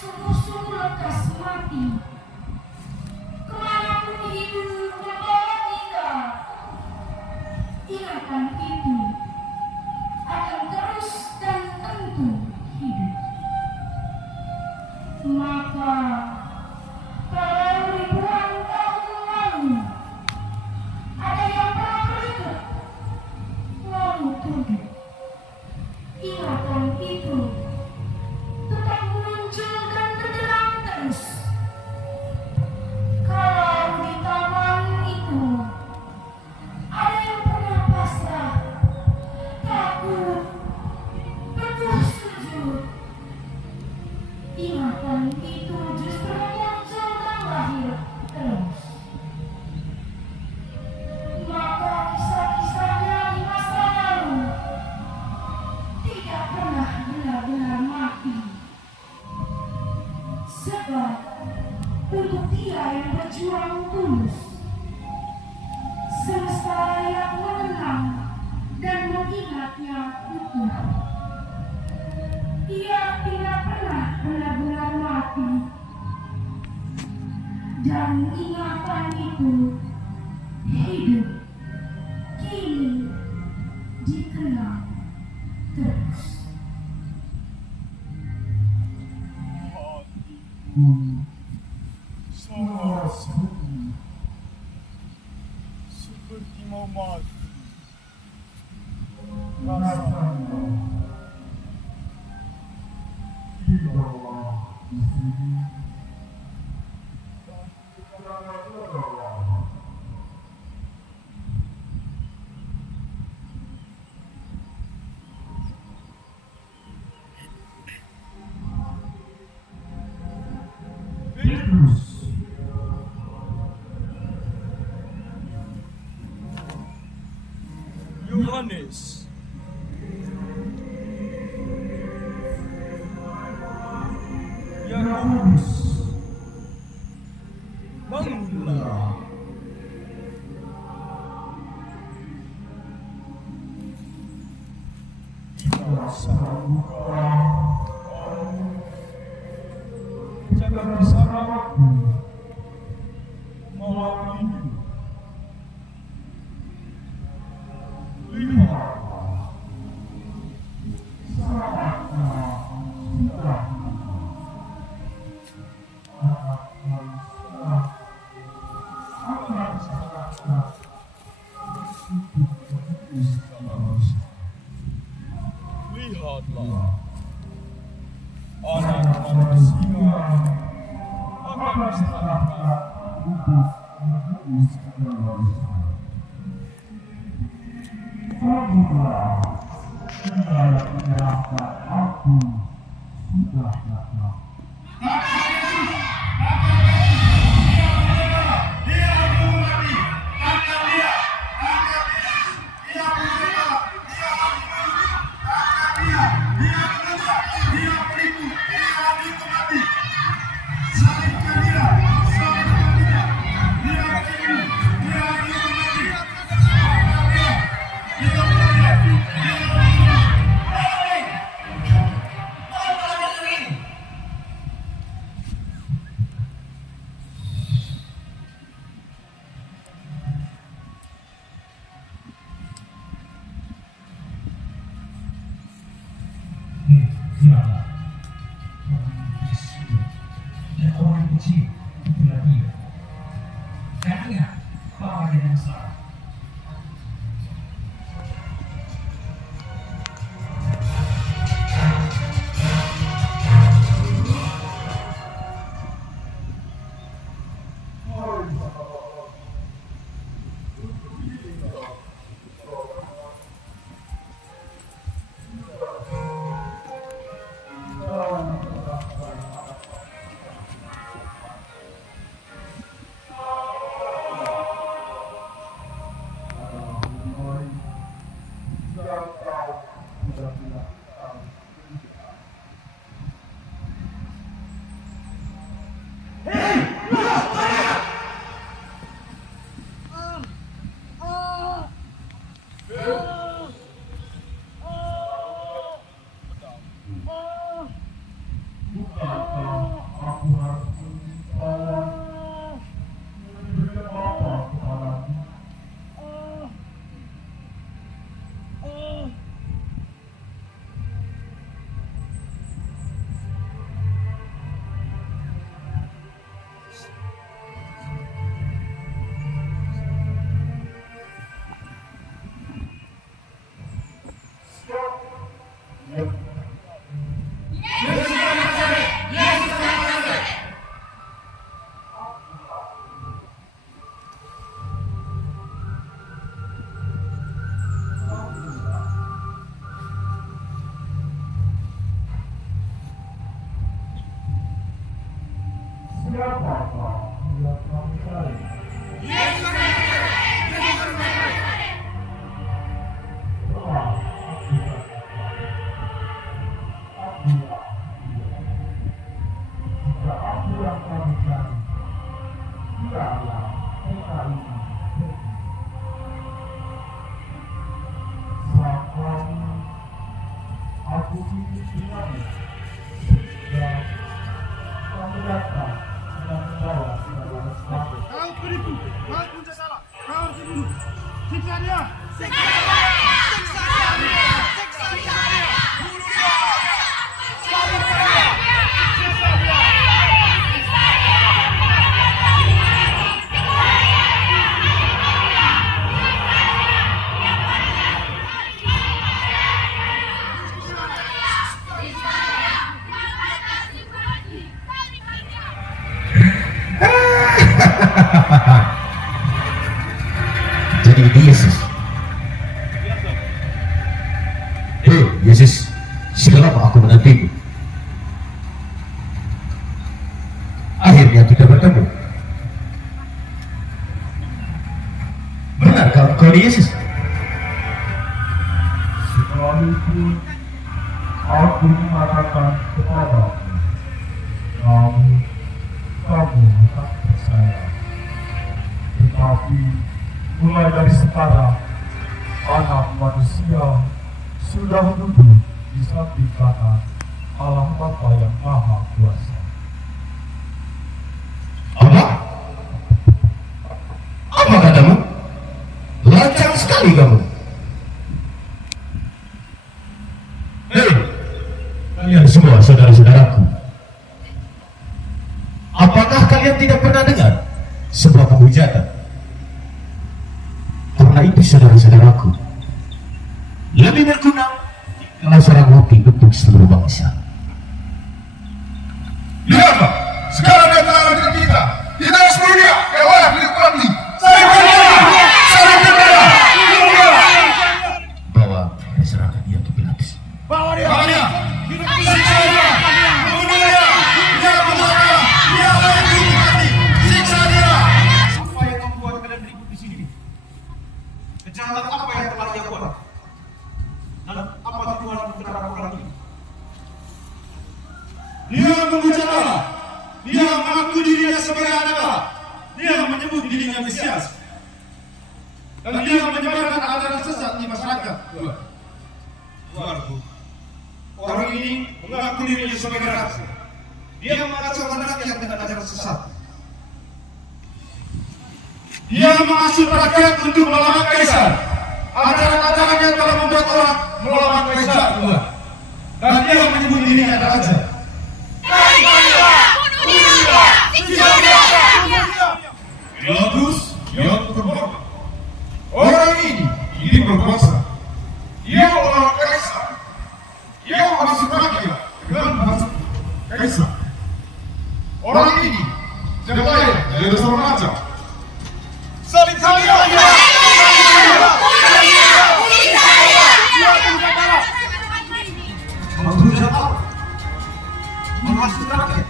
sungguh-sungguh lekas mati. Kemanapun hidup membawa kita, ingatan itu akan terus dan tentu hidup. Maka kalau ribuan tahun lalu ada yang pernah berikut lalu tunduk, ingatan itu tetap muncul dan bergerak terus. Kalau di taman itu ada yang pernah pasrah, takut, teguh sujud, ingatan itu justru muncul dan lahir terus. Maka kisah-kisahnya di masa lalu tidak pernah benar-benar mati. Sebab untuk dia yang berjuang tulus, semesta yang mengenang dan mengingatnya utuh. Ia tidak pernah benar-benar mati. Dan ingatan itu hidup kini dikenang terus. Sangat sedih, seperti mau mati. Rasanya tidaklah di sini dan sekarang adalah Petrus. Yohanes, Yakobus, bangunlah. Kita sambut jangan bersamaku malam ini. Lihatlah, saatnya sudah anak manusia akan sangat bersyukur menembus bangsa. Lihatlah, anak manusia akan sangat menembus bangsa. Sambutlah, segala penyerahkan aku sudah datang. Apakah ia telah mencari? Telah aku katakan, akulah dia. Jika aku yang telah mencari, dialah PKI pergi. Saat kamu, aku ingin dengannya. Dan kamu datang dan membawa segala sesuatu. Kau penipu, kau punya salah, kau pembunuh. Siksa dia. Jadi ini Yesus. Hei Yesus, sudah lama aku menantimu. Akhirnya kita bertemu. Benarkah engkau ini Yesus? Sekalipun aku mengatakan kepadamu, namun kamu tak percaya. Tetapi mulai dari sekarang, Anak Manusia sudah duduk di samping kanan Allah Bapa yang Maha Kuasa. Apa? Apa katamu? Lancang sekali kamu. Hei, kalian semua saudara-saudaraku. Apakah kalian tidak pernah dengar sebuah penghujatan? Karena itu saudara-saudaraku, lebih berguna kalau seorang roti untuk seluruh bangsa. Lihatlah, sekarang dia telah ada di kita. Kita harus mulia, oleh milik kami. Bawa dan serahkan dia ke Pilatus. Bawa dia. Siksa dia. Bunuh dia. Dia bersalah. Dia layak dihukum mati. Siksa dia. Apa yang membuat kalian ribut di sini? Kejahatan apa yang telah dia buat? Dan apa tujuan terhadap orang ini? Dia memuja Allah. Dia mengaku dirinya sebagai anak Allah. Dia menyebut dirinya Mesias. Dan dia menyebarkan ajaran sesat di masyarakat. Orang ini mengaku dirinya sebagai raja. Dia mengacaukan rakyat dengan ajaran sesat. Dia mengasuh rakyat untuk melawan kaisar. Ajaran-ajaran yang telah membuat orang melawan kaisar. Dan dia menyebut dirinya raja. Pilatus yang terhormat. Orang ini berkuasa. Dia melawan kaisar. Dia masuk rakyat dengan masuk kaisar. Orang ini tidak layak dari seorang raja. Salib dia. Menghujat Allah. Menghasut rakyat.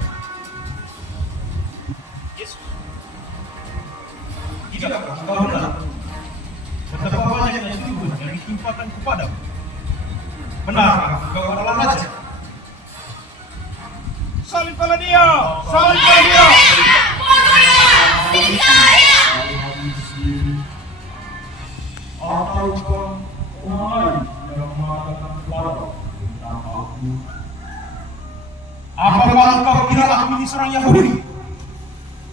Tidak, engkau benar. Betapa banyak yang tuduhan yang ditimpakan kepadamu. Benar, engkau adalah raja. Salibkanlah dia! Salibkanlah dia! Ataukah orang lain yang mengatakan kepadamu tentang aku? Apakah engkau kira aku ini seorang Yahudi?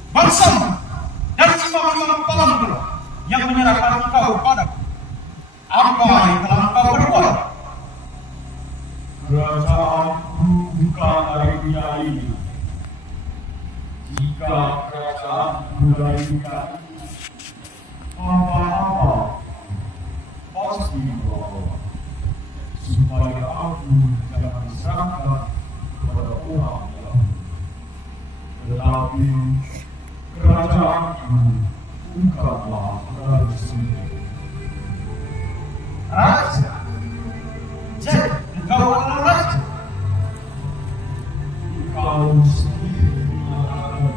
Bangsa dari semua kepala dulu yang menyerahkan engkau kepadaku. Apa yang telah engkau perbuat? Kerajaanku bukan dari dunia ini. Jika kerajaanku dari dunia ini, apa-apa pasti dibawa, supaya aku jangan diserahkan kepada orang Yahudi. Tetapi kerajaanku bukanlah dari sini. Raja. Jadi engkau adalah raja. Kau sendiri mengatakan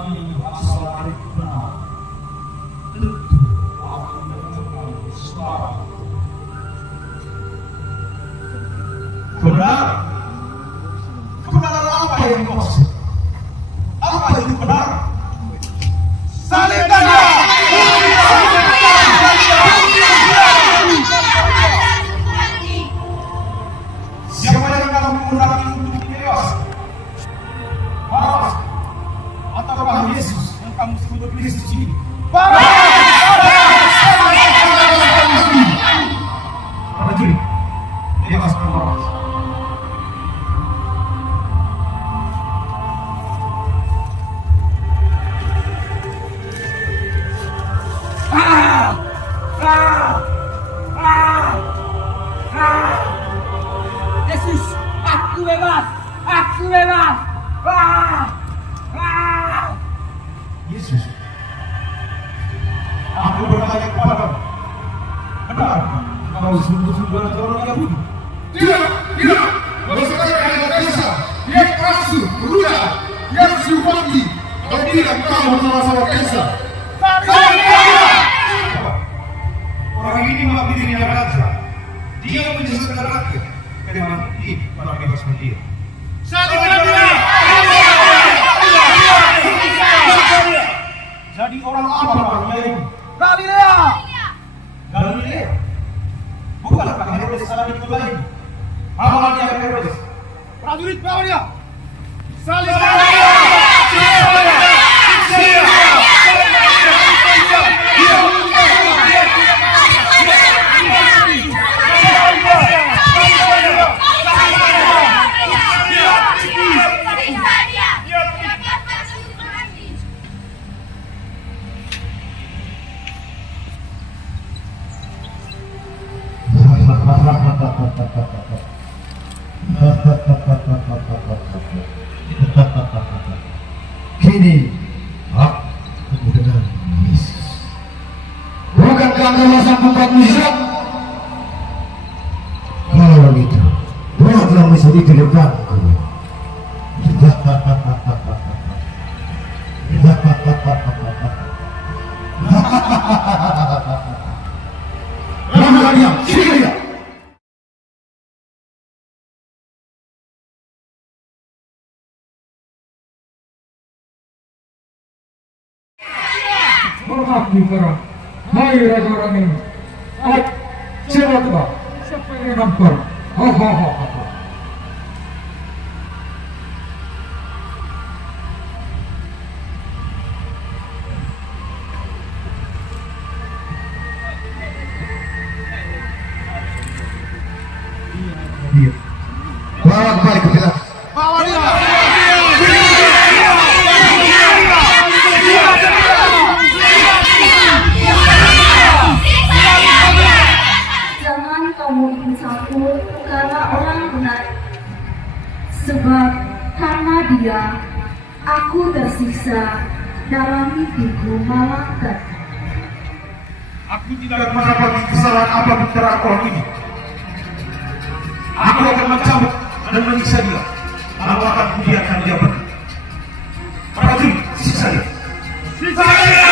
lagi asal dari benar. Tentu aku mengenal sekarang. Benar? Kebenaran apa yang kau maksud? Apa itu benar? Salibkan dia! Siapa yang kamu menggunakan untuk dewasa? Barabas ataukah Yesus yang kamu sebut Kristus ini? Prajurit, bebaskan Barabas. Yesus, aku bebas, aku bebas. Yesus, aku bertanya kepadamu, benar kau sungguh-sungguh adalah orang Yahudi? Tidak. Maksudnya kalian Kaisar, dia palsu, berulang, dia siupati. Kau tidak tahu sama-sama Kaisar. Orang ini mengambil dirinya raja. Dia menyesatkan rakyat. Bagaimana dia pada bebaskan dia? Jadi orang apa orangnya ini? Galilea. Galilea. Bukankah Herodes salah diketahui ini? Apa dia Herodes? Prajurit bawa dia. Kini aku mendengar Yesus. Bukankah engkau sang pembuat mujizat? Kalau itu, buatlah mujizat itu di depanku. Lama diam, sini dia. Maaf sekarang. Hai raja orang ini. Siapa? Siapa yang nampar? Dia. Bawa kembali ke Pilatus. Jangan kamu ikut campur karena orang benar. Sebab karena dia, aku tersiksa dalam mimpiku malam tadi. Aku tidak mendapati kesalahan apa di orang ini. Aku akan mencabut dan menyiksa dia. Aku akan membiarkan dia pergi. Prajurit, siksa dia. Siksa dia!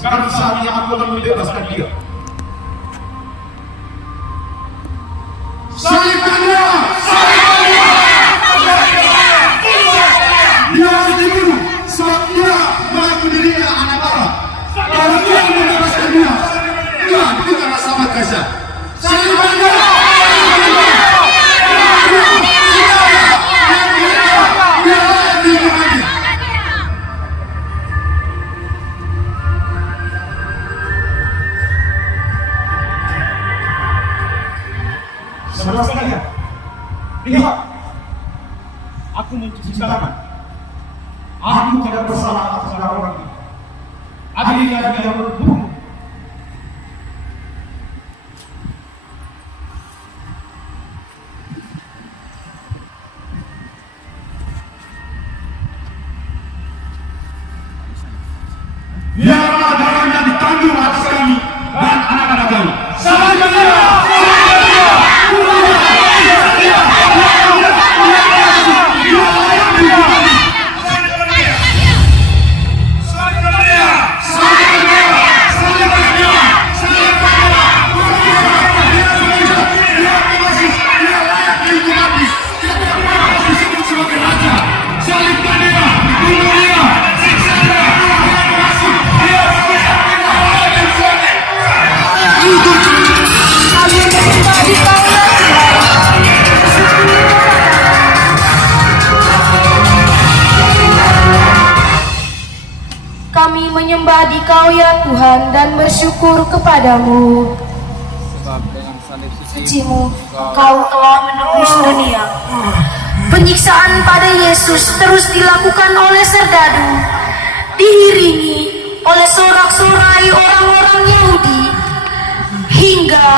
Sekarang saatnya aku akan membebaskan dia. Salibkan dia! Salibkan dia! Dia harus dibunuh sebab dia mengaku dirinya anak Allah. Kalau dia membebaskan dia, dia bukanlah sahabat Kaisar. Salibkan dia! Saudara sekalian, lihat, aku mencuci tangan. Aku tidak bersalah atas nama orang ini. Adilnya dia berbunuh. Biarlah darahnya ditanggung atas kami dan anak-anak kami. Salibkan dia! Kami menyembah Dikau ya Tuhan dan bersyukur kepadamu. Sebab dengan salib Suci-Mu, Kau telah menebus dunia. Penyiksaan pada Yesus terus dilakukan oleh serdadu, diiringi oleh sorak-sorai orang-orang Yahudi, hingga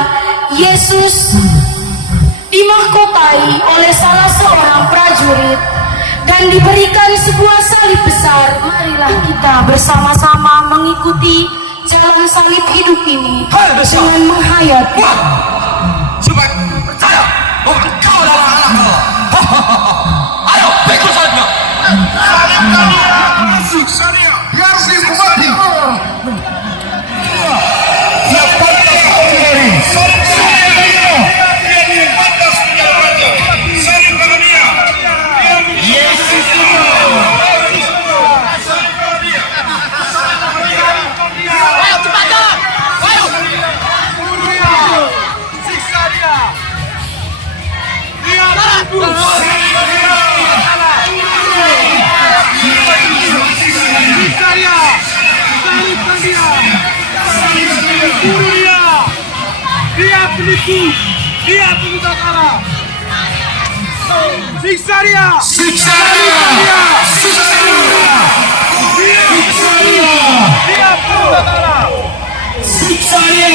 Yesus dimahkotai oleh salah seorang prajurit dan diberikan sebuah salib besar. Marilah kita bersama-sama mengikuti jalan salib hidup ini dengan menghayati. Supaya percaya bahwa kau adalah anak Allah. Ayo, pikul salibnya. Salibkan dia, siksa dia. Dia harus dihukum mati. Dia pantas mencuri. Salibkan dia. Dia pantas menjadi raja. Salibkan dia. Yesus ayo cepat dah. Ayo. Siksa dia. Dia mampus. Siksa dia. Salibkan dia. Bunuh dia. Dia penipu. Dia pengusaha kara. Siksa dia. Siksa dia. Siksa dia. Siksa dia. Dia pengusaha kara. Siksa dia.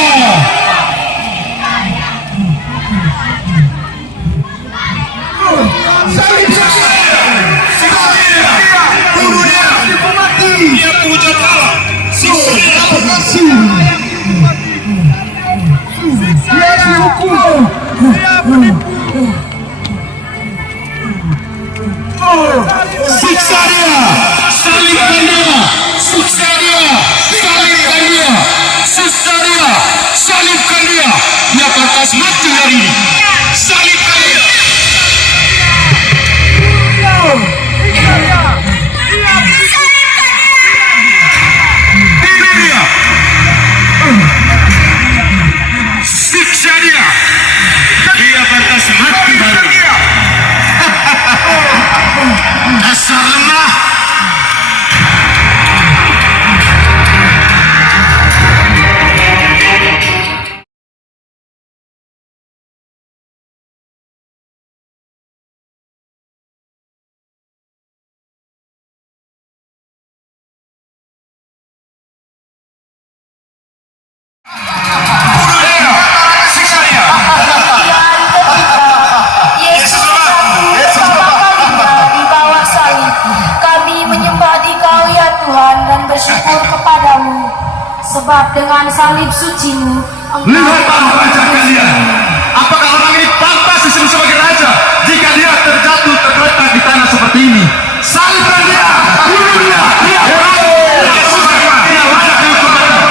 Siksa dia. Siksa dia. Bunuh dia. Mati. Dia pengusaha kara. Siksa dia. Dia dihukum. Dia penipu. Siksa dia, salibkan dia, siksa dia, salibkan dia, siksa dia, salibkan dia. Dia pantas mati hari ini. Salibkan dia. Siksa dia. Bunuh dia. Siksa dia. Dia pantas mati hari ini. Dasar lemah. Bersyukur kepadamu, sebab dengan salib suci-Mu Lihatlah raja kalian. Apakah orang ini pantas disebut sebagai raja jika dia terjatuh tergeletak di tanah seperti ini? Salibkan dia, bunuh dia. Dia layak dihukum mati.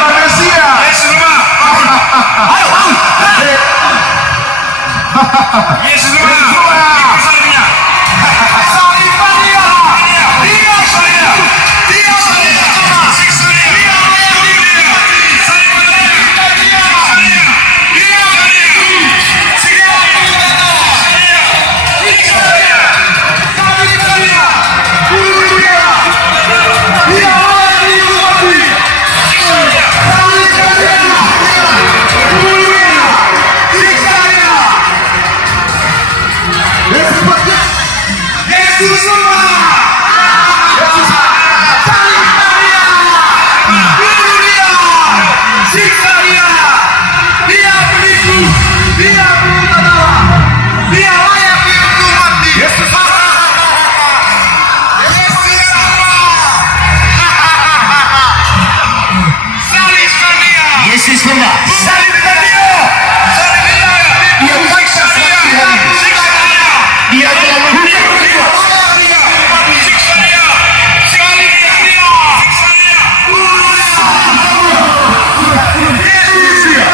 Yesus juara. Itu salibnya. Salib Maria. Dia salibnya. Dia salibnya. Siksa dia. Dia salibnya. Salib Maria. Dia salibnya. Dia salibnya. Siksa dia. Siksa dia. Salib Maria. Bunuh dia. Dia layak dihukum mati. Siksa dia. Salib Maria. Bunuh dia. Siksa dia. Yesus semua. Salib Maria. Bunuh dia. Siksa dia. Dia penipu. Dia bersalah. Dia layak dihukum mati. Yesus semua. Yesus semua. Salib Maria. Yesus semua. Salib Maria. Salib dia. Dia siksa dia. Siksa dia. Dia telah menghukum Siksa dia. Salib dia. Siksa dia. Yesus dia.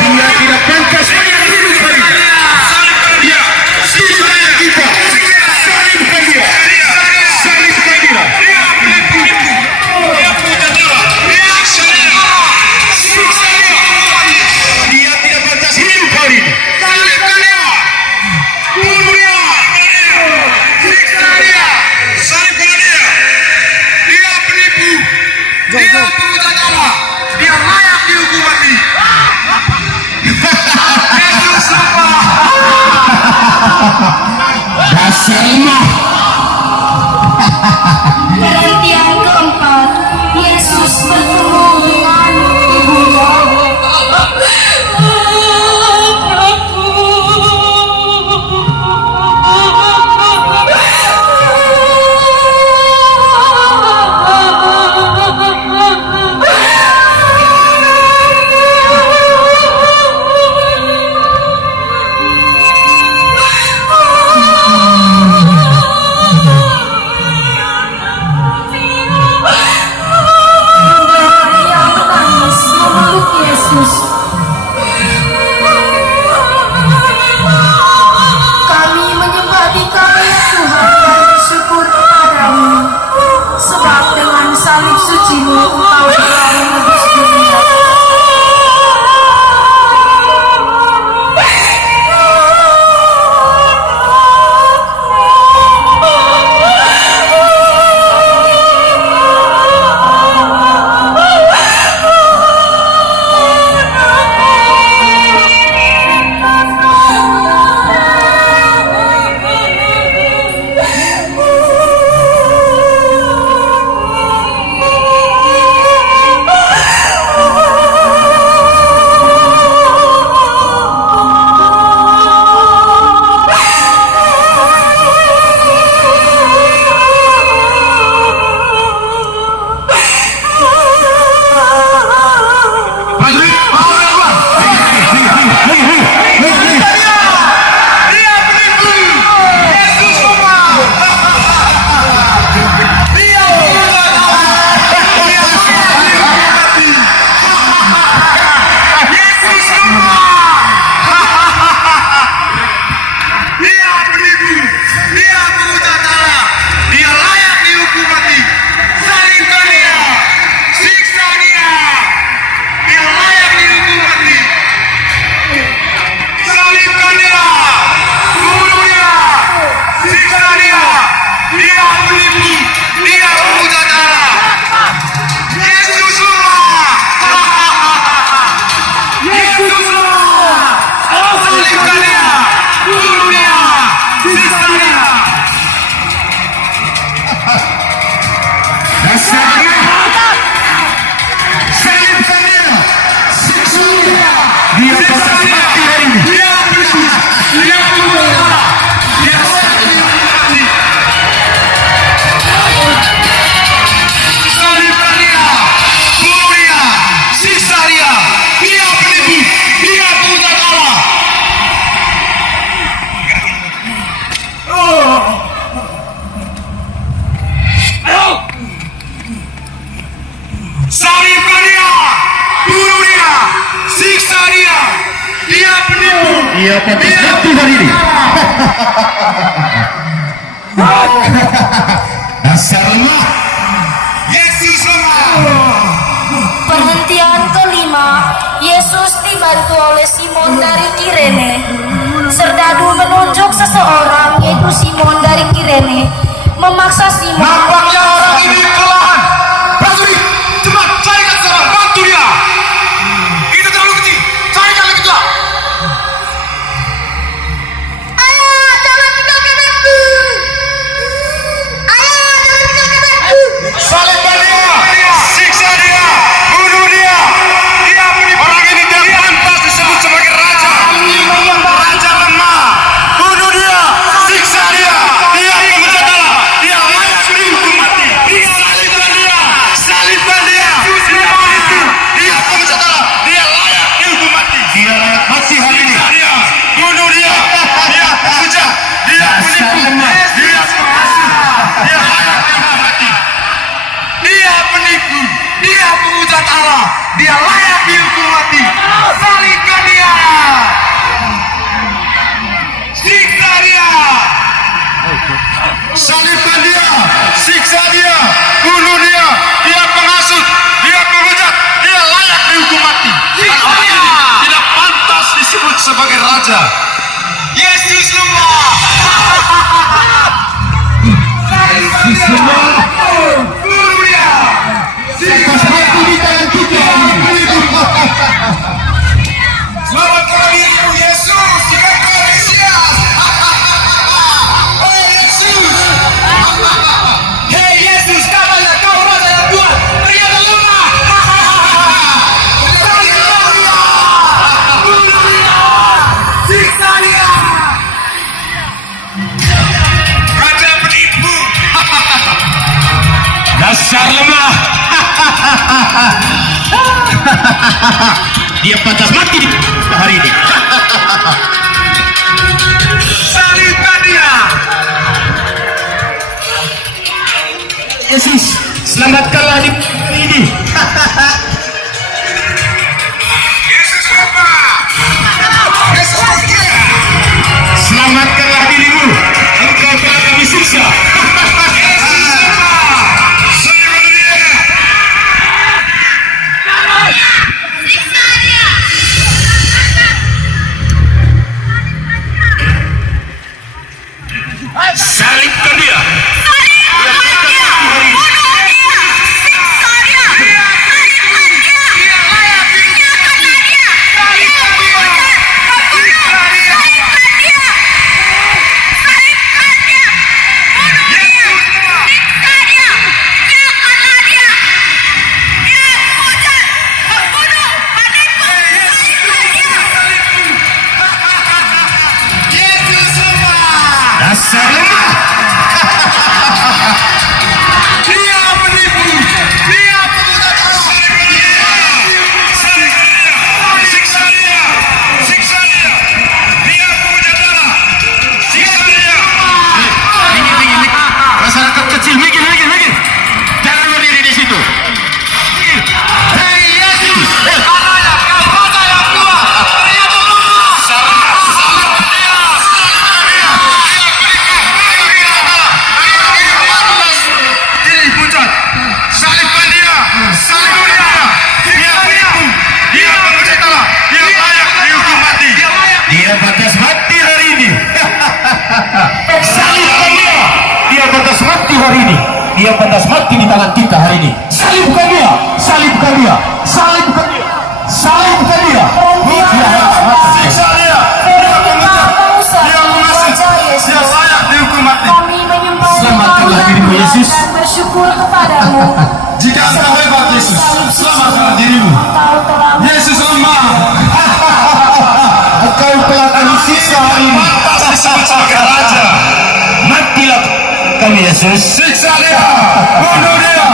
dia tidak pantas menjadi Salibkan dia. Siksa dia. salibkan dia. Salibkan dia. Dia penipu. Dia penjara. Siksa dia. Siksa dia. Dia tidak pantas hidup hari ini. Salibkan dia. Bunuh dia. Siksa dia. Salibkan dia. Dia penipu. Dia penjara. Dia layak dihukum mati. Yesus semua. Dasar lemah. Berhenti yang keempat, Yesus bertemu dengan ibunya. Dia pantas mati hari ini. Dasar lemah. Yesus lemah. Perhentian kelima, Yesus dibantu oleh Simon dari Kirene. Serdadu menunjuk seseorang, yaitu Simon dari Kirene, memaksa Simon. Nampaknya orang ini kelelahan. Prajurit, cepat carikan seorang, bantu dia. Itu terlalu kecil, carikan lebih tua. Ayah, jangan tinggalkan aku. Ayah, jangan tinggalkan aku. Salibkan dia, siksa dia, bunuh dia. Dia menipu. Orang ini tidak pantas disebut sebagai raja. Raja lemah. Bunuh dia, siksa dia. Dia penguasa Allah. Dia layak dihukum mati. Salibkan dia, salibkan dia. Dia menipu. Dia penguasa Allah. Dia layak dihukum mati. Dia layak mati hari ini. Siksa dia, bunuh dia. Dia penjahat. Dia penipu. Dia penghasut. Dia layak dihukum mati. Dia penipu, dia penghujat Allah, dia layak dihukum mati. Salibkan dia, siksa dia, salibkan dia, siksa dia, bunuh dia. Dia penghasut, dia penghujat, dia layak dihukum mati. Siksa dia, tidak pantas disebut sebagai raja. Yesus lemah. Yesus lemah. Bunuh dia. Pantas mati di tangan kita hari ini. Selamatkanlah dirimu Yesus, jika kau Mesias. Oh Yesus. Hei Yesus, katanya kau raja yang kuat, ternyata lemah. Salibkan dia. Bunuh dia. Siksa dia. Raja penipu. Dasar lemah. Dia pantas mati di hari ini. Salibkan dia. Yesus, selamatkanlah di hari ini. Yesus lemah. Yesus miskin. Selamatkanlah dirimu. Engkau telah kami siksa. Yesus lemah. Salibkan dia. Salibkan dia. Yesus lemah. Dasar lemah. Dia menipu. Dia penghujat Allah. Salibkan dia. Siksa dia. Siksa dia. Dia penghujat Allah. Siksa dia. Minggir. Masyarakat kecil, minggir. Jangan berdiri di situ. Hei Yesus, katanya kau raja yang kuat, ternyata lemah. Salibkan dia. Salibkan dia. Dia penipu. Dia dipucat. Salibkan dia. Salibkan dia. Dia penipu. Dia penghujat Allah. Dia layak dihukum mati. Dia pantas mati hari ini. Salibkan dia. Dia pantas mati hari ini. Dia pantas mati di tangan kita hari ini. Salibkan dia. Salibkan dia. Salibkan dia. Salibkan dia. Dia harus mati. Siksa dia. Dia penghujat. Dia menghasut. Dia layak dihukum mati. Kami menyembah Selamatkanlah dirimu, Yesus. dan bersyukur kepadamu. Jika engkau hebat Yesus, selamatkanlah dirimu. Engkau telah Yesus lemah. Engkau telah kami siksa hari ini. Pantas disebut sebagai raja. Matilah kami, Yesus. Siksa dia. Bunuh dia.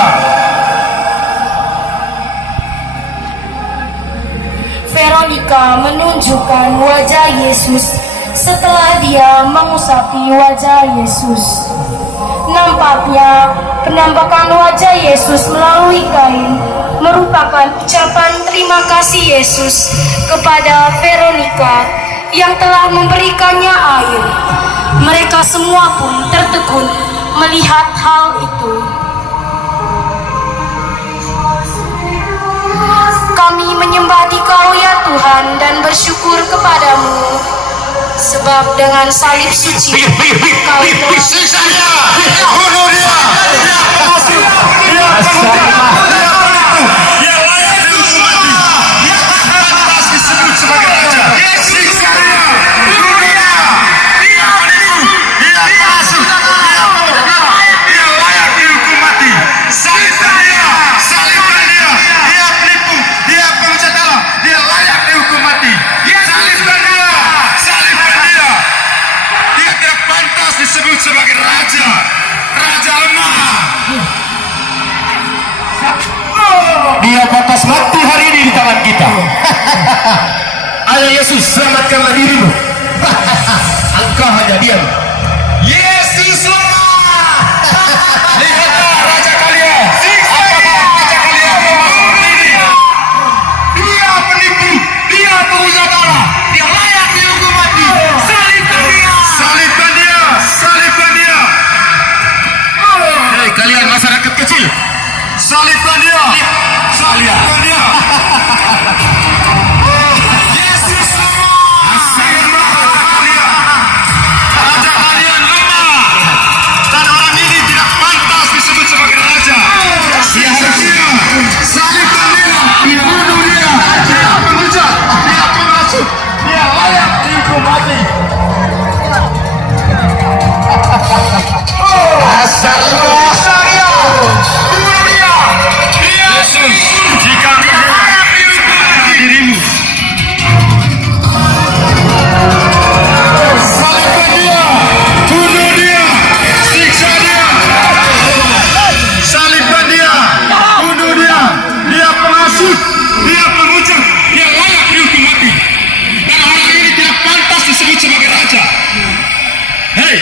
Veronica menunjukkan wajah Yesus setelah dia mengusapi wajah Yesus. Nampaknya penampakan wajah Yesus melalui kain merupakan ucapan terima kasih Yesus kepada Veronica yang telah memberikannya air. Mereka semua pun tertegun melihat hal itu. Kami menyembah Dikau ya Tuhan dan bersyukur kepadamu, sebab dengan salib suci Kau telah Siksa dia, bunuh dia, dia layak dihukum mati, dia pantas disebut sebagai raja. Siksa dia, bunuh dia, dia penipu, dia palsu, dia pembohong, dia layak dihukum mati. Salibkan dia, dia penipu, dia pengucat Allah, dia layak dihukum mati. Salibkan dia, dia tidak pantas disebut sebagai raja, raja lemah. Dia pantas mati hari ini di tangan kita. Ayo Yesus, selamatkanlah dirimu. Engkau hanya diam. Yesus lemah. Lihatlah raja kalian. Apakah raja kalian membunuh diri? Dia penipu, dia pengusaha Allah, dia layak dihukum mati. Salibkan dia, salibkan dia, salibkan dia. Hei kalian masyarakat kecil, salibkan dia, salibkan dia. Yesus lemah. Raja kalian lemah, dan orang ini tidak pantas disebut sebagai raja. Siksa dia, salibkan dia, bunuh dia, dia pengucat, dia pengasut, dia layak dihukum mati. Asal Siksa dia, bunuh dia, dia Yesus, jika dia layak dihukum mati dirimu. Salibkan dia, bunuh dia, siksa dia. Salibkan dia, bunuh dia, dia pengasut, dia pengucat, dia layak dihukum mati. Dan orang ini tidak pantas disebut sebagai raja. Hei,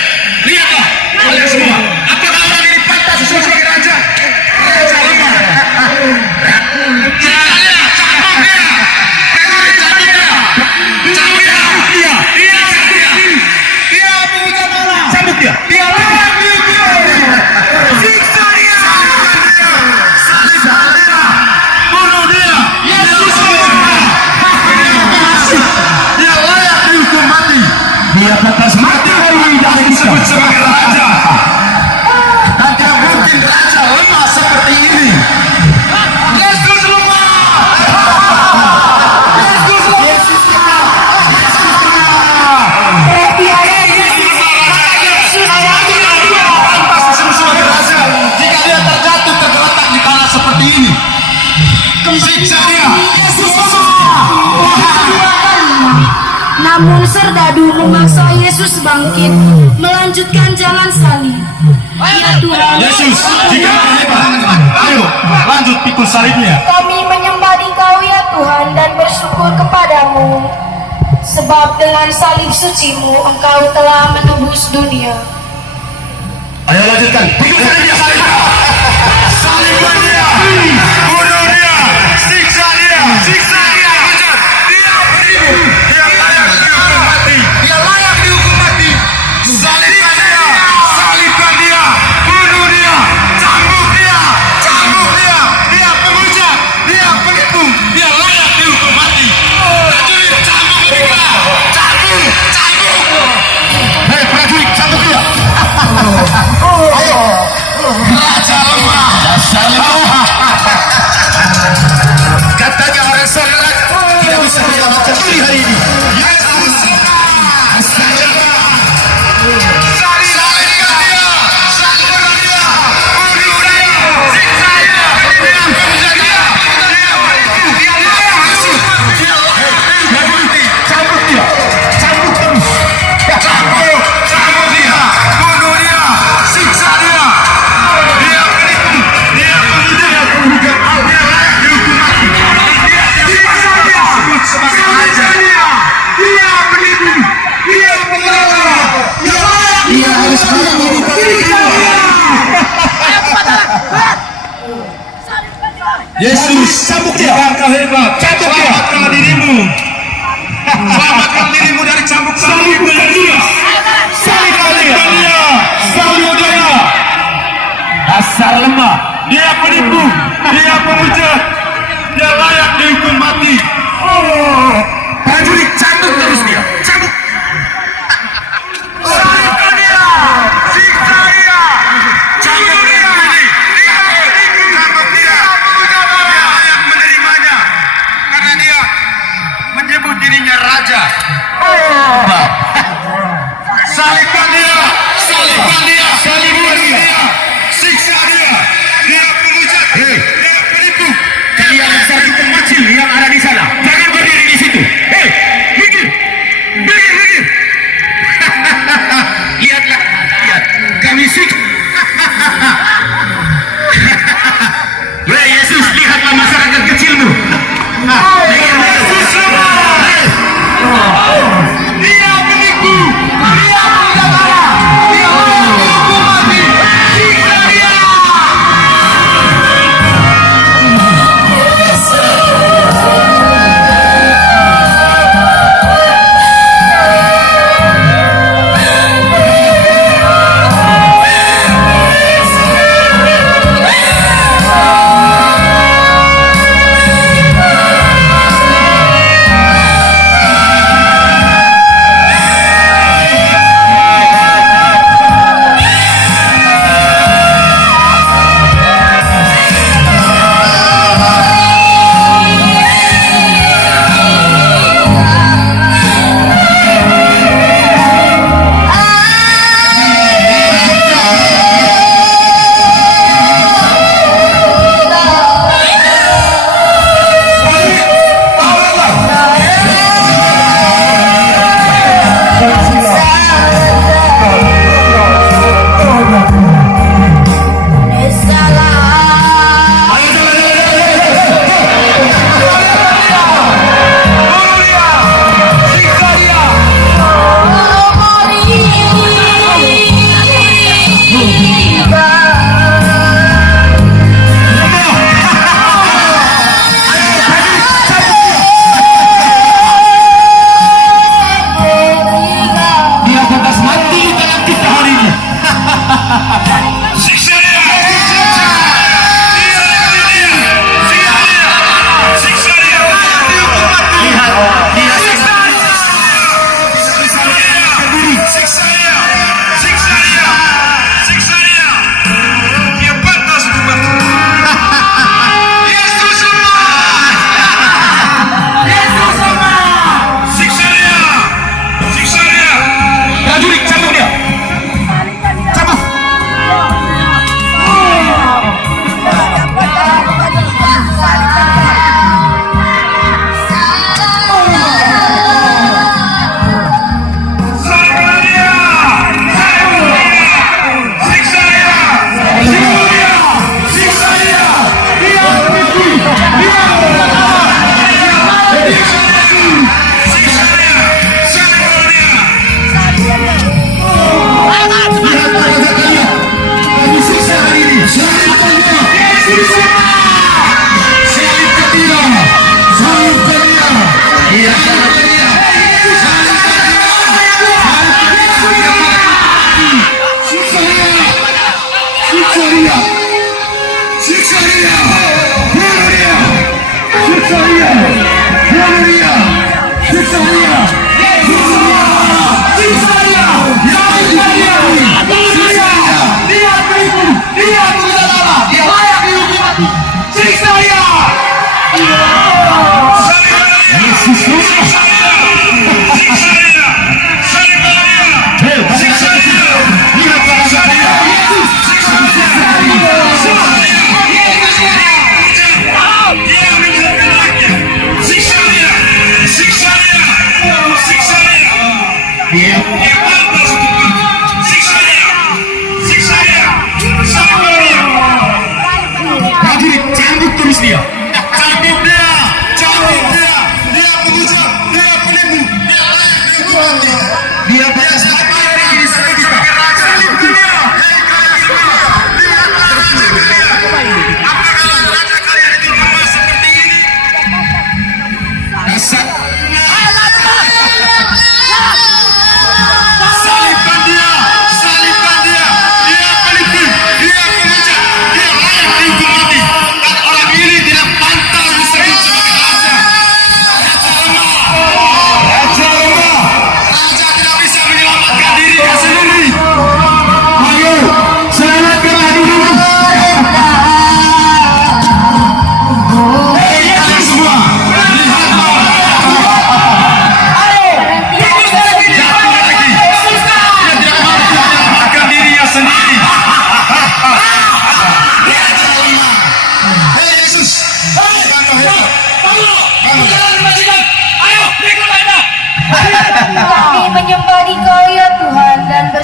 lihatlah kalian semua. Apakah orang ini pantas disebut sebagai raja? Raja lemah. Siksa dia, cambuk dia. Prajurit cambuk dia. Cambuk dia. Dia pengucat Allah. Cambuk dia. Dia layak dihukum mati. Siksa dia. Salibkan dia. Bunuh dia. Yesus lemah. Dia pengasut. Dia layak dihukum mati. Dia pantas mati hari ini di tangan Disebut kita. sebagai raja. Dan tidak mungkin raja lemah seperti ini. Yesus lemah. Yesus lemah. Pantas disebut sebagai raja. Jika dia terjatuh tergeletak di tanah seperti ini, siksa dia. Yesus Namun serdadu memaksa Yesus bangkit, melanjutkan jalan salib. Ya Tuhan, Yesus, jika Engkau hebat, ayo lanjut pikul salibnya. kami menyembah Dikau ya Tuhan dan bersyukur kepadamu, sebab dengan salib suci-Mu Engkau telah menebus dunia. Ayo lanjutkan. Pikul salibnya, salibnya. Salibkan dia, bunuh dia, siksa dia, siksa dia. Dia penipu, dia layak dihukum mati, dia layak dihukum mati. Salibkan dia, salibkan dia, bunuh dia, cambuk dia, dia pengucat, dia penipu, dia layak dihukum mati. Prajurit cambuk dia, cambuk. Hei prajurit, cambuk dia. Raja lemah. Dasar lemah. Katanya orang sholat Tidak bisa menyelamatkan diri hari ini. Yesus lemah. Salibkan dia, salibkan dia, bunuh dia, siksa dia, dia pengucat dia, dia penipu, dia pengasut, dia layak dihukum mati. Cambuk dia. Cambuk terus. Cambuk dia, bunuh dia, siksa dia, dia penipu, dia pengucat, dia layak dihukum mati. Dia siksa dia, sebagai raja. Dia penipu, dia pengucat, dia layak Dia harus mati di tangan kita. Yesus, Cambuk dia. jika Engkau hebat, Cambuk dia. selamatkanlah dirimu. Selamatkan dirimu dari cambuk Salibkan dia. Salibkan dia. Salibkan dia. Dasar lemah. Dia penipu. Dia pemujat. Dia layak dihukum mati. Oh, prajurit cambuk terus dia. Cambuk. Salibkan dia. Siksa dia. Cambuk dia. Cambuk dia. Dia layak menerimanya karena dia menyebut dirinya raja. Salibkan dia. Salibkan dia. Salibkan dia. Siksa dia. Dia pemujat. Dia penipu. Kalian besar hitam kecil yang ada di sana, jangan berdiri di situ. Hei, minggir, minggir. Lihatlah, lihat, kami suka. Weh Yesus, lihatlah masyarakat kecilmu. Yesus lemah. Dia penipu. Dia penjara. Dia menghukum mati. Siksa dia.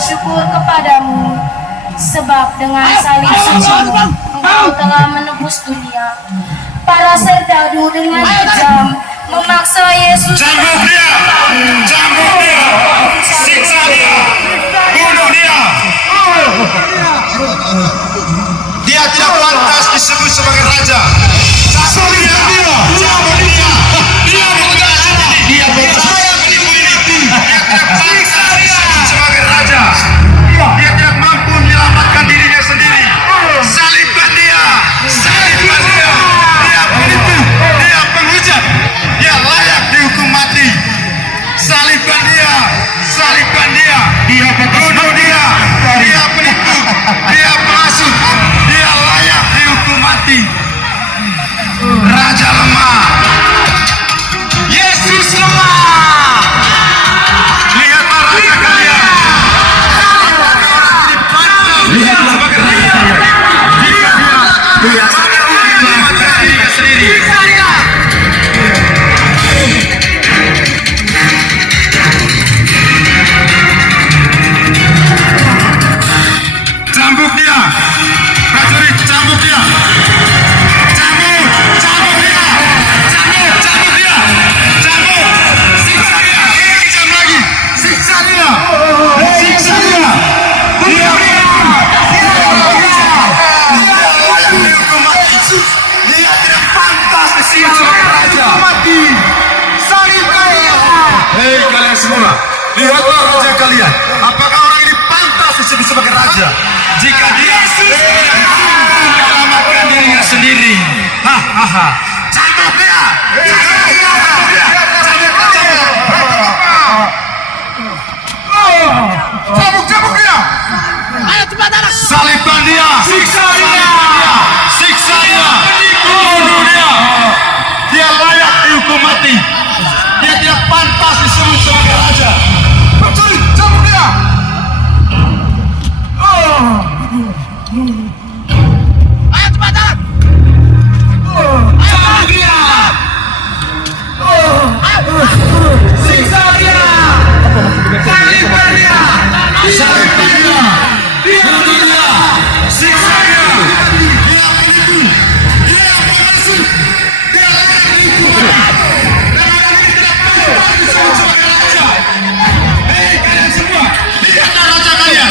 bersyukur kepadamu, sebab dengan salib suci Engkau telah menebus dunia. Para serdadu dengan kejam memaksa Yesus Cambuk dia! Cambuk dia! Siksa dia! Bunuh dia! Dia tidak pantas disebut sebagai raja. Cambuk dia! Cambuk dia! Dia bukan dia percaya menipu ini. Dia tidak pantas disebut sebagai raja. Dia tidak mampu menyelamatkan dirinya sendiri. Salibkan dia! Salibkan dia! Dia penipu! Dia penghujat! Dia layak dihukum mati. Salibkan dia! Salibkan dia! Dia bunuh dia! Dia penipu! Dia penghasut! Dia layak dihukum mati. Raja lemah. Yesus lemah. Lihatlah raja kalian. Lihatlah sebagai raja. Dia sangat menyelamatkan dirinya sendiri. Cambuk dia. Prajurit, cambuk dia. Cambuk, cambuk dia. Cambuk, cambuk dia. Cambuk. Siksa dia. Kejam lagi. Siksa dia. Siksa dia. Dia layak dihukum mati. Dia tidak pantas disebut sebagai raja. Mati. Salibkan dia. Hei kalian semua, lihatlah raja kalian. Apakah orang ini pantas disebut sebagai raja? Jika dia menyelamatkan dirinya sendiri. Hahaha. Cambuk dia. Cambuk dia. Cambuk dia. Salibkan dia. Siksa dia. Siksa dia. Bunuh dia. Dia layak dihukum mati. Dia tidak pantas disebut sebagai raja. Prajurit, cambuk dia. Cambuk dia. Siksa dia. Salibkan dia. Salibkan dia. Bunuh dia. Siksa dia. Dia penipu. Dia penghasut. Dia layak dihukum mati. Hei kalian semua, lihatlah raja kalian.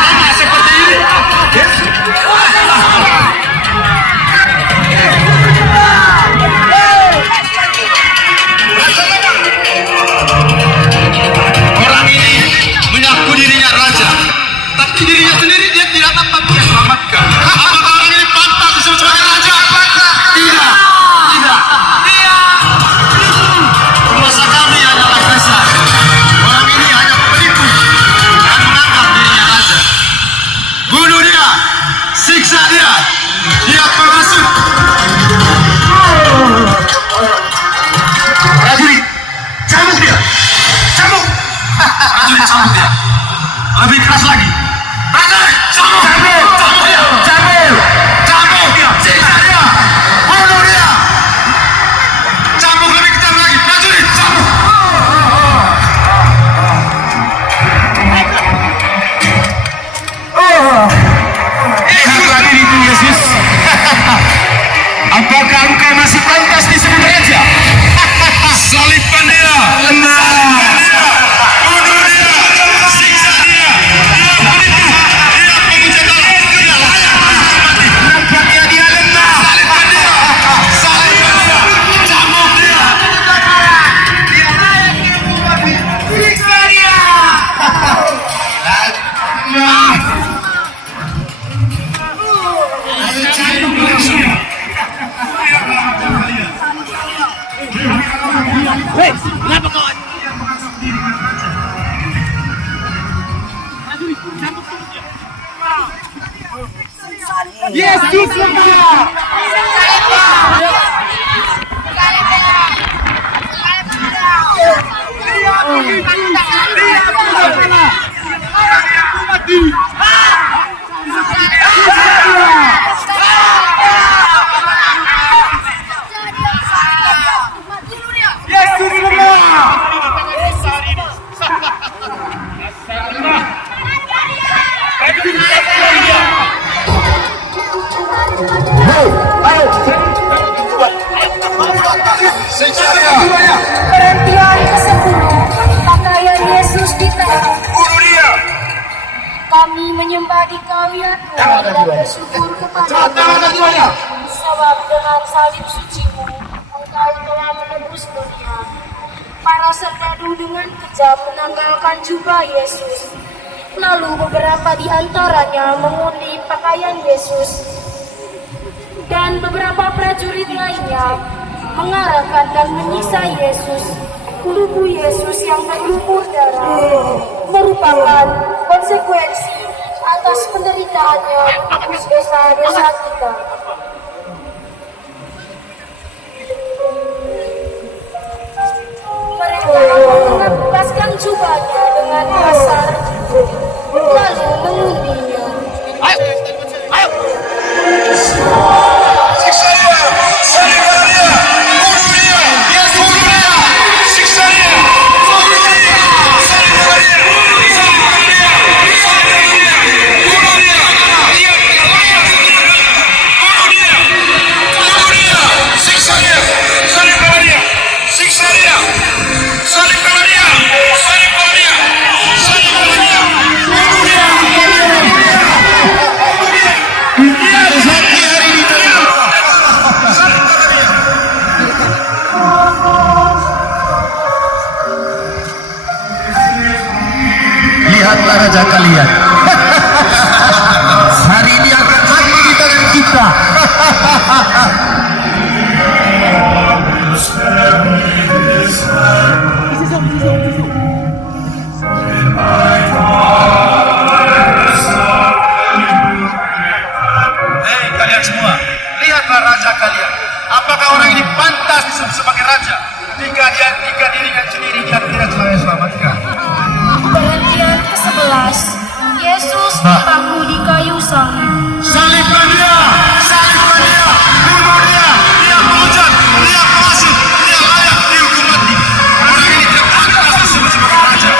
Sama seperti ini. Orang ini mengaku dirinya raja, tapi dirinya sendiri dia tidak dapat diselamatkan. Apakah orang ini pantas disebut sebagai raja? Tidak. Tidak. Kuasa kami adalah kasar. Orang ini hanya penipu dan menganggap dirinya raja. Bunuh dia, siksa dia, dia penghasut. Prajurit, cambuk dia, cambuk. Prajurit, cambuk dia. Lebih keras lagi. Prajurit, cambuk, cambuk, cambuk dia, cambuk, cambuk dia, siksa dia, bunuh dia. Cambuk lebih kejam lagi. Prajurit, cambuk. Lihatlah dirimu, Yesus. Apakah engkau masih pantas disebut raja? Salibkan dia. Salibkan dia. Bunuh dia. Siksa dia. Dia penipu. Dia penghujat Allah. Dia layak dihukum mati. Nampaknya dia lemah. Salibkan dia. Salibkan dia. Cambuk dia. Dia layak dihukum mati. Siksa dia. Yesus lemah. Yesus lemah. menyembah di kau ya Tuhan dan bersyukur Cepat kepada tangan kakinya. sebab dengan salib sucimu engkau telah menebus dunia. Para serdadu dengan kejam menanggalkan jubah Yesus. Lalu beberapa di antaranya mengundi pakaian Yesus. Dan beberapa prajurit lainnya mengarahkan dan menyiksa Yesus. Tubuh Yesus yang berlumpur darah merupakan konsekuensi atas penderitaannya menebus dosa-dosa kita. Mereka mengepaskan jubahnya dengan kasar, lalu mengundinya. Siksa dia. Salibkan dia. Bunuh dia. Bunuh dia. Siksa dia. Bunuh dia. Salibkan dia. Salibkan dia. Salibkan dia. Bunuh dia. Dia tidak layak. Bunuh dia. Bunuh dia. Siksa dia. Salibkan dia. Siksa dia. Salibkan dia. Salibkan dia. Salibkan dia. Bunuh dia. Dia mati hari ini. Lihatlah raja kalian. Hari ini akan mati di tangan kita. Hei kalian semua, lihatlah raja kalian. Apakah orang ini pantas disebut sebagai raja? Jika dirinya sendiri dia tidak selamatkan. Perhentian ke-11, Yesus dipaku di kayu salib. Salibkan dia, salibkan dia, bunuh dia, dia pengecut, dia pengasut, dia layak dihukum mati. Orang ini tidak pantas disebut sebagai raja.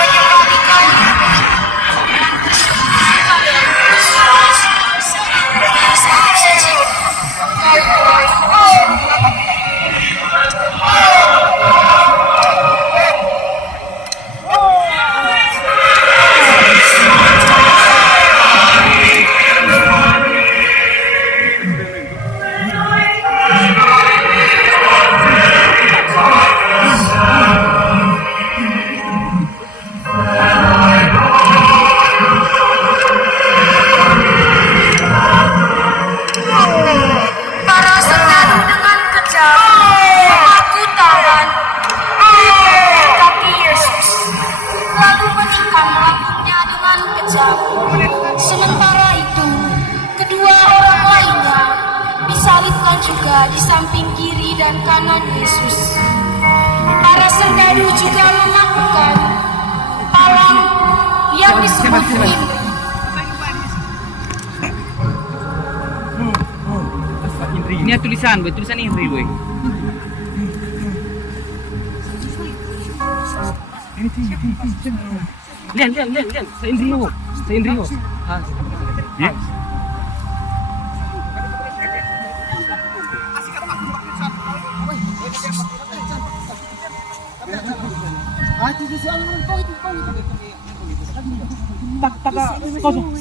Para serdadu dengan kejam memaku tangan kaki Yesus, lalu menikam lambungnya dengan kejam. Sementara itu, kedua orang lainnya disalibkan juga di samping kiri dan kanan Yesus. Para serdadu juga melakukan palang yang disebut imri. Ini ada tulisan, boy. Tulisan Indri, boy. Lian. Sa Indri ho. Sa Indri ho. Ya.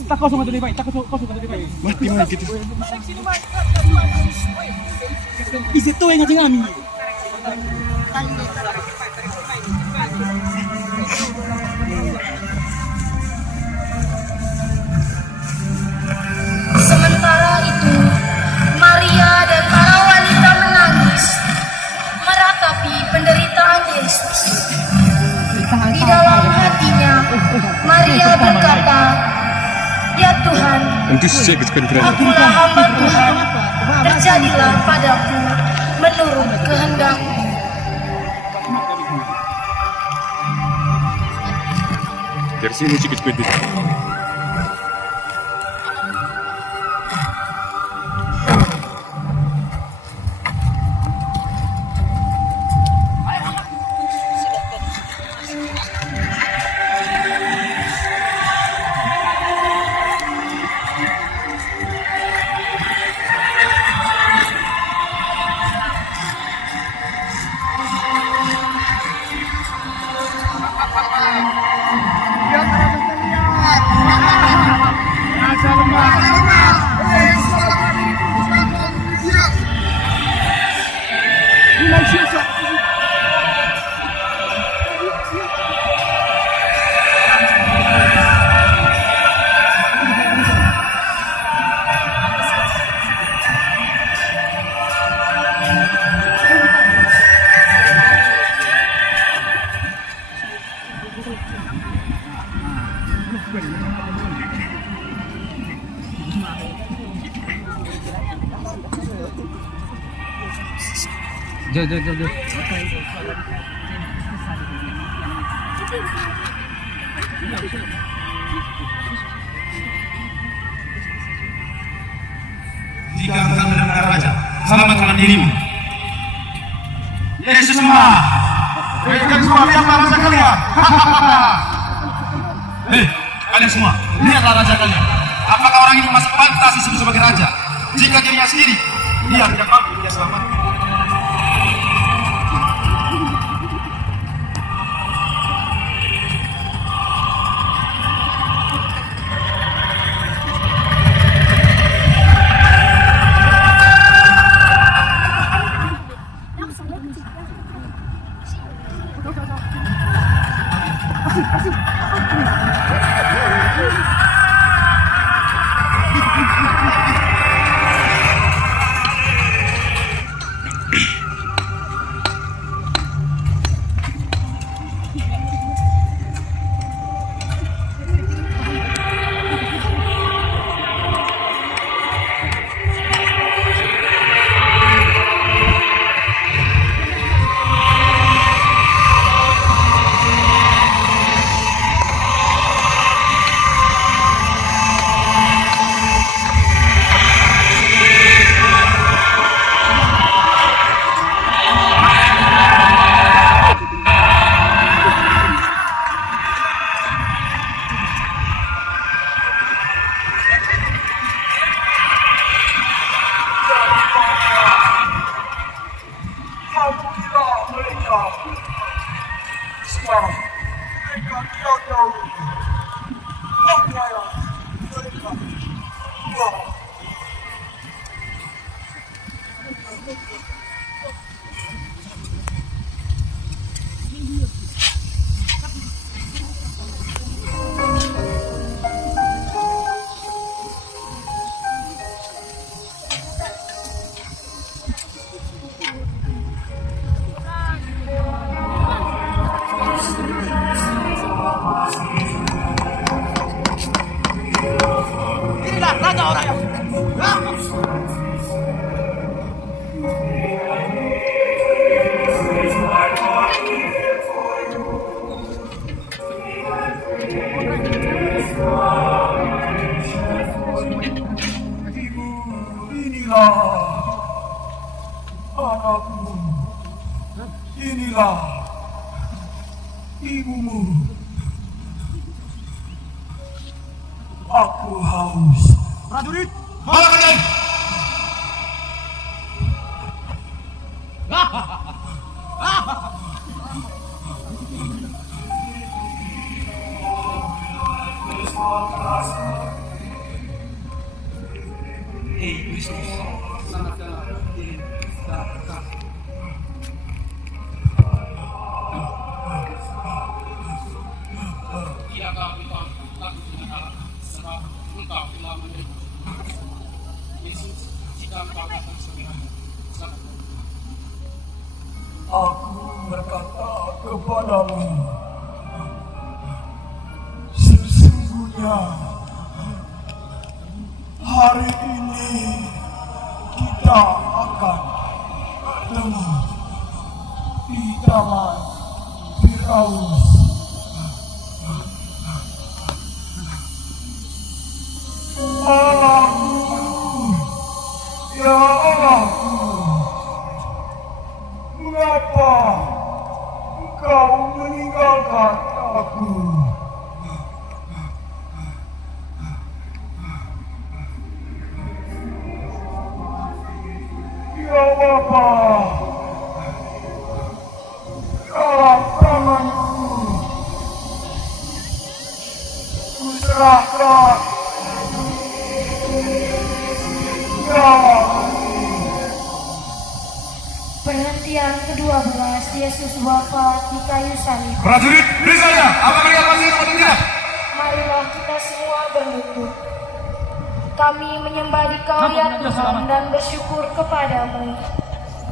Tak kosong ada baik. Mati mana gitu. Isi tu yang ngajeng kami. Sementara itu, Maria dan para wanita menangis meratapi penderitaan Yesus. Di dalam hatinya, Maria berkata, "Ya Tuhan, akulah hamba Tuhan, terjadilah padaku menurut kehendak-Mu." Dari sini sedikit. Jika engkau benar-benar raja, selamatkan dirimu. Yesus semua. Kalian semua lihatlah raja kalian. Hei, kalian semua, lihatlah raja kalian. Apakah orang ini masih pantas disebut sebagai raja? Jika dirinya sendiri, dia tidak mampu dia selamat. Anakmu, inilah ibumu. Aku haus. Prajurit, bawa kalian. Aku berkata kepadamu, sesungguhnya hari ini kita akan bertemu di taman Firaus. Allahku, ya Allahku, mengapa engkau meninggalkan aku? Ya Bapa, dalam tanganku kuserahkan nyawaku. Penghentian ke-12 Yesus wafat di kayu salib. Prajurit, misalnya, apakah kalian masih atau tidak? Marilah kita semua berlutut. Kami menyembah Dikau ya Tuhan dan bersyukur kepadamu.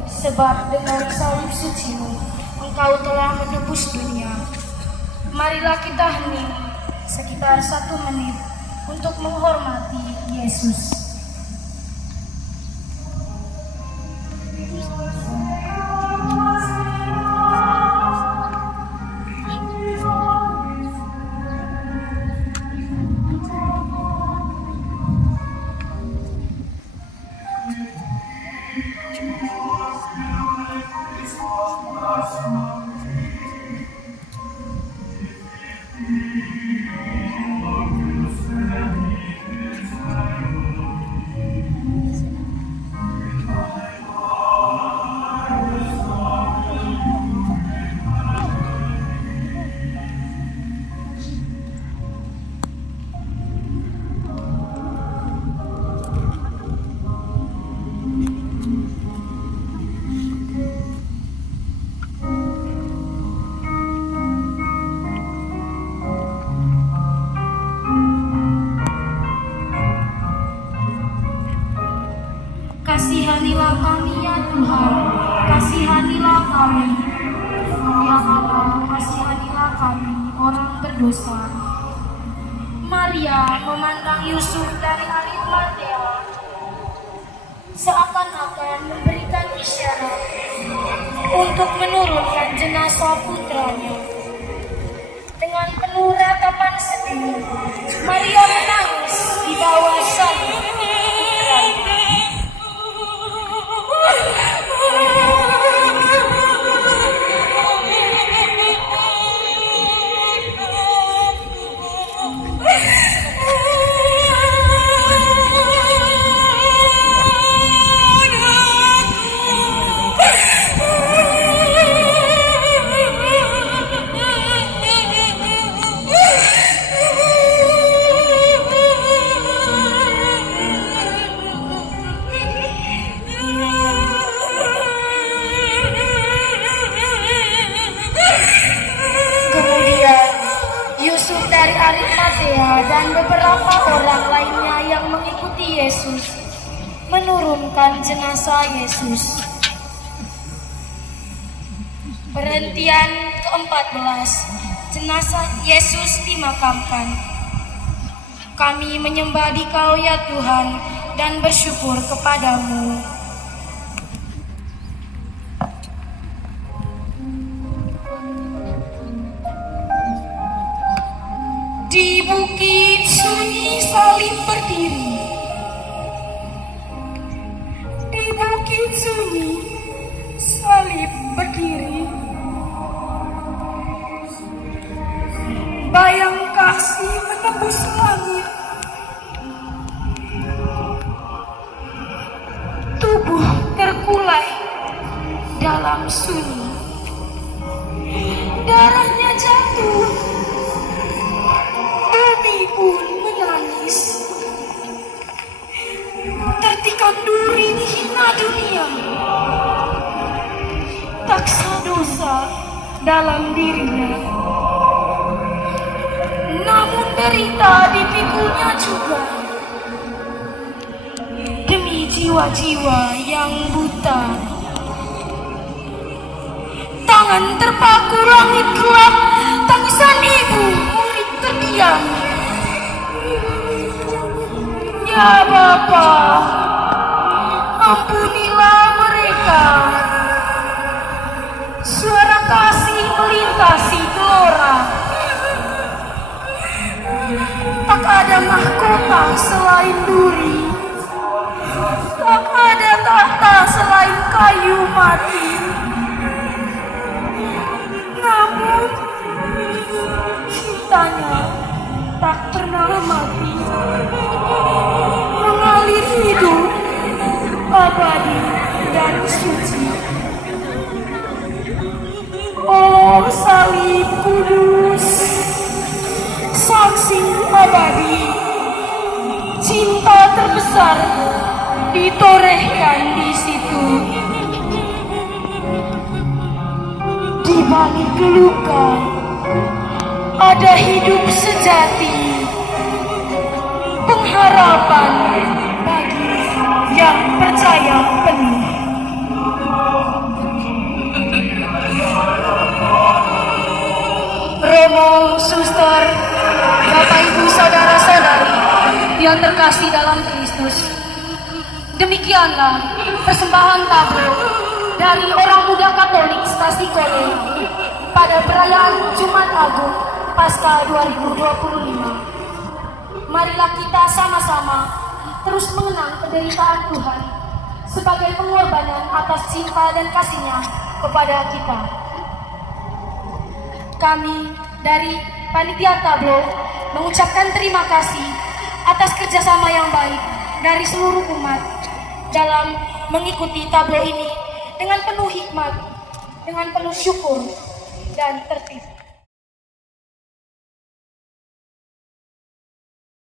Sebab dengan salib suci-Mu, Engkau telah menebus dunia. Marilah kita hening sekitar 1 menit untuk menghormati Yesus. Kasihanilah kami ya Tuhan, kasihanilah kami. Ya Allah, kasihanilah kami orang berdosa. Maria memandang Yusuf dari Arimatea, seakan-akan memberikan isyarat untuk menurunkan jenazah putranya. Dengan penuh ratapan sedih, Maria menangis di bawah salib putranya. Dari Arimatea dan beberapa orang lainnya yang mengikuti Yesus menurunkan jenazah Yesus. Perhentian ke-14, jenazah Yesus dimakamkan. Kami menyembah Dikau ya Tuhan dan bersyukur kepadamu. Di bukit sunyi salib berdiri. Di bukit sunyi salib berdiri. Bayang kasih menembus langit. Tubuh terkulai dalam sunyi. Darahnya jatuh. Bumi pun menangis. Tertikam duri dihina dunia. Taksa dosa dalam dirinya. Namun derita dipikunya juga. Demi jiwa-jiwa yang buta. Tangan terpaku langit gelap. Tangisan ibu terdiam. Ya Bapa, ampunilah mereka. Suara kasih melintasi gelora. Tak ada mahkota selain duri. Tak ada tahta selain kayu mati. Namun cintanya tak pernah mati, mengalir hidup abadi dan suci. Oh salib kudus, saksi abadi, cinta terbesar ditorehkan di situ. Di balik luka ada hidup sejati, pengharapan bagi yang percaya penuh. Romo, suster, kasih dalam Kristus. Demikianlah persembahan tablo dari orang muda Katolik Stasi Kole pada perayaan Jumat Agung Paskah 2025. Marilah kita sama-sama terus mengenang penderitaan Tuhan sebagai pengorbanan atas cinta dan kasih-Nya kepada kita. Kami dari Panitia Tablo mengucapkan terima kasih atas kerjasama yang baik dari seluruh umat dalam mengikuti tablo ini dengan penuh hikmat, dengan penuh syukur dan tertib.